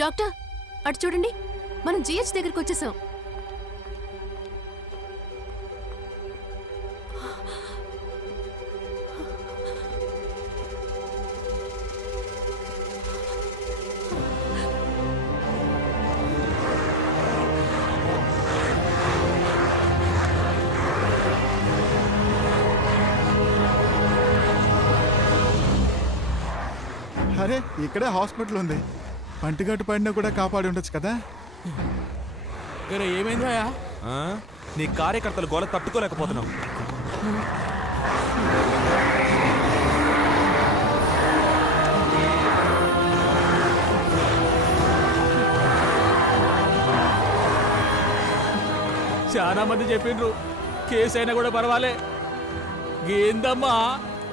Doctor అటు చూడండి, మనం జిహెచ్ దగ్గరికి వచ్చేసాం. అరే ఇక్కడే హాస్పిటల్ ఉంది. పంటిగట్టు పడినా కూడా కాపాడి ఉండొచ్చు కదా. ఏమైంది భయ్యా? నీ కార్యకర్తలు గోల తట్టుకోలేకపోతున్నావు. చాలా మంది చెప్పిండ్రు కేసు అయినా కూడా పర్వాలే. ఏందమ్మా